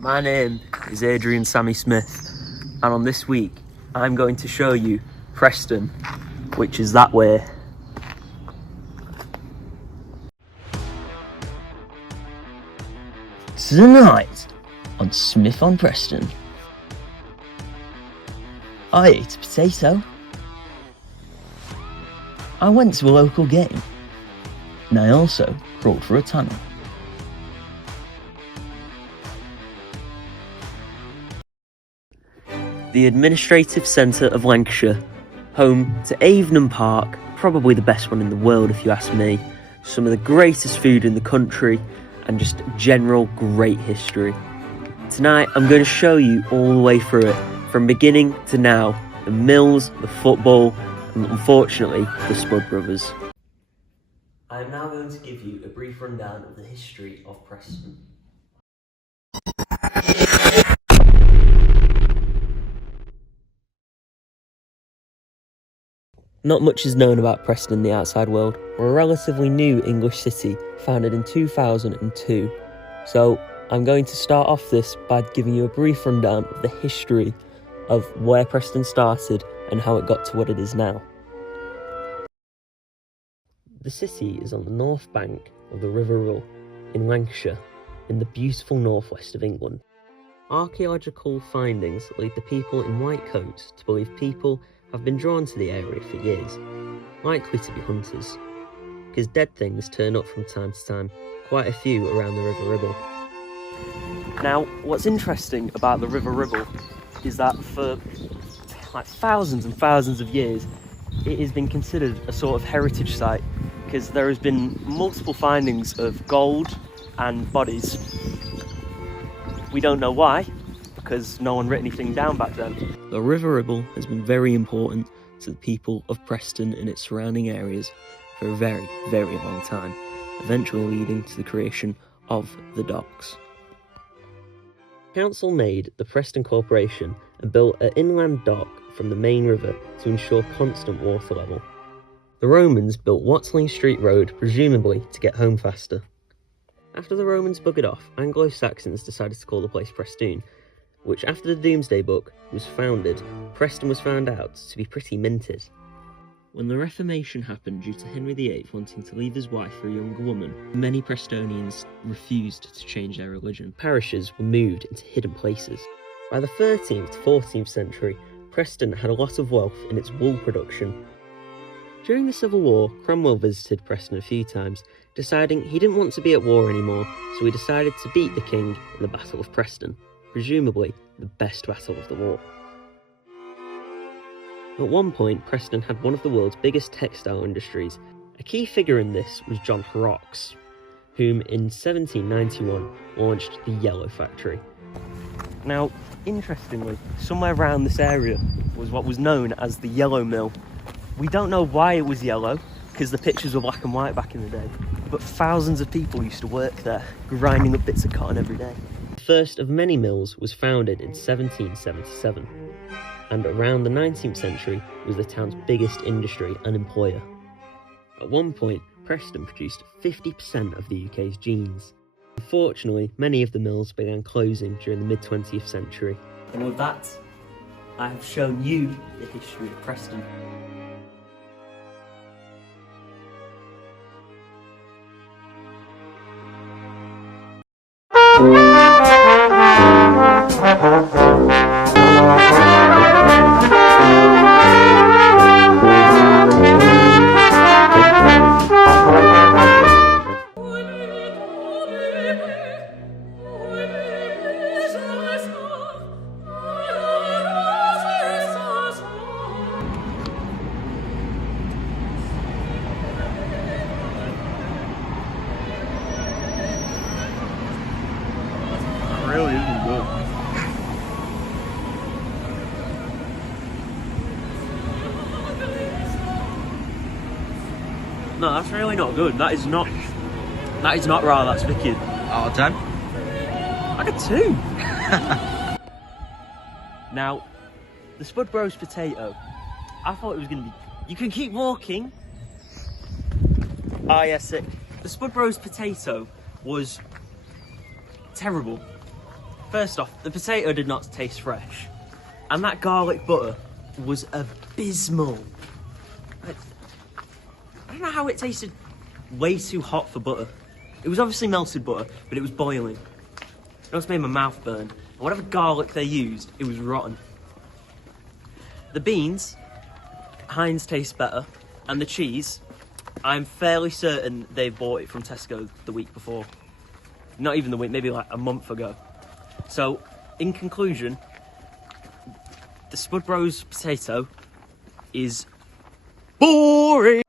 My name is Adrian Sammy Smith, and on this week I'm going to show you Preston, which is that way. Tonight on Smith on Preston, I ate a potato. I went to a local game, and I also crawled for a tunnel. The administrative centre of Lancashire, home to Avon Park, probably the best one in the world if you ask me, some of the greatest food in the country, and just general great history. Tonight I'm going to show you all the way through it, from beginning to now, the mills, the football, and unfortunately the Spud brothers. I am now going to give you a brief rundown of the history of Preston. Not much is known about Preston in the outside world. We're a relatively new English city, founded in 2002. So I'm going to start off this by giving you a brief rundown of the history of where Preston started and how it got to what it is now. The city is on the north bank of the River Ribble in Lancashire, in the beautiful northwest of England. Archaeological findings lead the people in white coats to believe people have been drawn to the area for years, likely to be hunters, because dead things turn up from time to time, quite a few around the River Ribble. Now, what's interesting about the River Ribble is that for like thousands and thousands of years, it has been considered a sort of heritage site, because there has been multiple findings of gold and bodies. We don't know why, because no one wrote anything down back then. The River Ribble has been very important to the people of Preston and its surrounding areas for a very, very long time, eventually leading to the creation of the docks. Council made the Preston Corporation and built an inland dock from the main river to ensure constant water level. The Romans built Watling Street Road, presumably to get home faster. After the Romans buggered off, Anglo-Saxons decided to call the place Preston, which after the Domesday Book was founded, Preston was found out to be pretty minted. When the Reformation happened due to Henry VIII wanting to leave his wife for a younger woman, many Prestonians refused to change their religion. Parishes were moved into hidden places. By the 13th to 14th century, Preston had a lot of wealth in its wool production. During the Civil War, Cromwell visited Preston a few times, deciding he didn't want to be at war anymore, so he decided to beat the king in the Battle of Preston, presumably the best battle of the war. At one point, Preston had one of the world's biggest textile industries. A key figure in this was John Horrocks, whom in 1791 launched the Yellow Factory. Now, interestingly, somewhere around this area was what was known as the Yellow Mill. We don't know why it was yellow, because the pictures were black and white back in the day, but thousands of people used to work there, grinding up bits of cotton every day. The first of many mills was founded in 1777, and around the 19th century was the town's biggest industry and employer. At one point, Preston produced 50% of the UK's jeans. Unfortunately, many of the mills began closing during the mid-20th century. And with that, I have shown you the history of Preston. Really isn't good. No, that's really not good. That is not raw, that's wicked. Out of 10? I got 2. Now, the Spud Bros potato, I thought it was going to be... You can keep walking. Ah, yes, it. The Spud Bros potato was terrible. First off, the potato did not taste fresh. And that garlic butter was abysmal. I don't know how it tasted way too hot for butter. It was obviously melted butter, but it was boiling. It also made my mouth burn. And whatever garlic they used, it was rotten. The beans, Heinz tastes better. And the cheese, I'm fairly certain they bought it from Tesco the week before. Not even the week, maybe like a month ago. So, in conclusion, the Spud Bros potato is boring.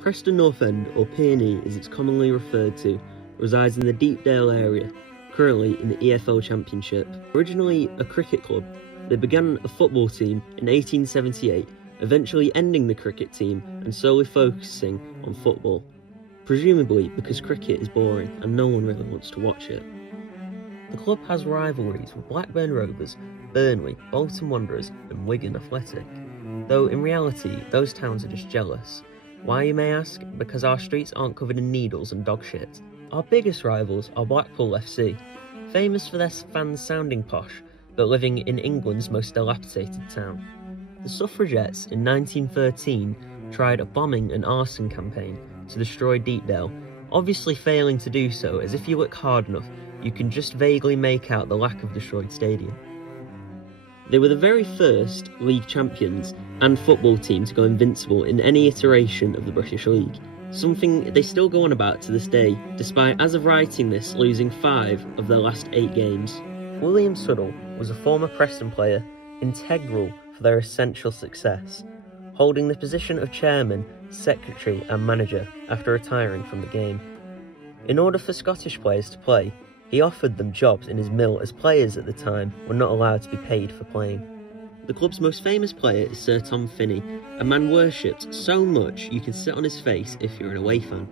Preston North End, or Peony as it's commonly referred to, resides in the Deepdale area, currently in the EFL Championship. Originally a cricket club, they began a football team in 1878, eventually ending the cricket team and solely focusing on football, presumably because cricket is boring and no one really wants to watch it. The club has rivalries with Blackburn Rovers, Burnley, Bolton Wanderers and Wigan Athletic, though in reality those towns are just jealous. Why, you may ask? Because our streets aren't covered in needles and dog shit. Our biggest rivals are Blackpool FC, famous for their fans sounding posh, but living in England's most dilapidated town. The suffragettes in 1913 tried a bombing and arson campaign to destroy Deepdale, obviously failing to do so, as if you look hard enough, you can just vaguely make out the lack of destroyed stadium. They were the very first league champions and football team to go invincible in any iteration of the British League, something they still go on about to this day, despite, as of writing this, losing 5 of their last 8 games. William Suddle was a former Preston player, integral for their essential success, holding the position of chairman, secretary and manager after retiring from the game. In order for Scottish players to play, he offered them jobs in his mill, as players at the time were not allowed to be paid for playing. The club's most famous player is Sir Tom Finney, a man worshipped so much you can sit on his face if you're an away fan.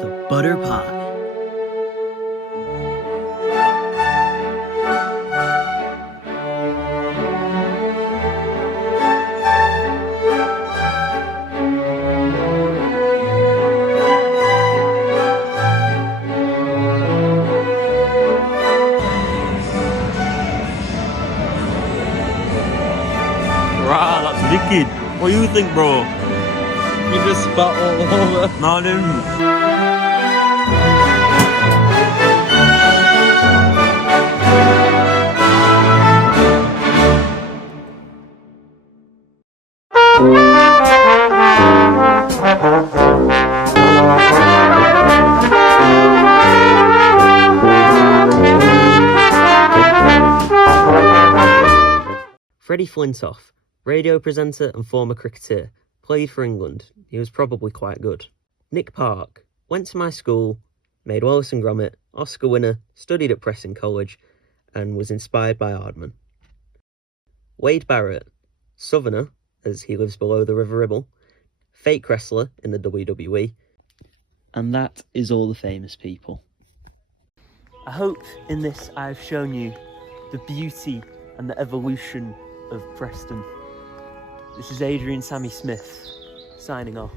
The butter pie. Rah, that's wicked. What do you think, bro? You just spat all over. No, I didn't. Freddie Flintoff, radio presenter and former cricketer, played for England. He was probably quite good. Nick Park, went to my school, made Wallace and Gromit, Oscar winner, studied at Preston College, and was inspired by Aardman. Wade Barrett, Southerner, as he lives below the River Ribble, fake wrestler in the WWE, and that is all the famous people. I hope in this I've shown you the beauty and the evolution of Preston. This is Adrian Sammy Smith, signing off.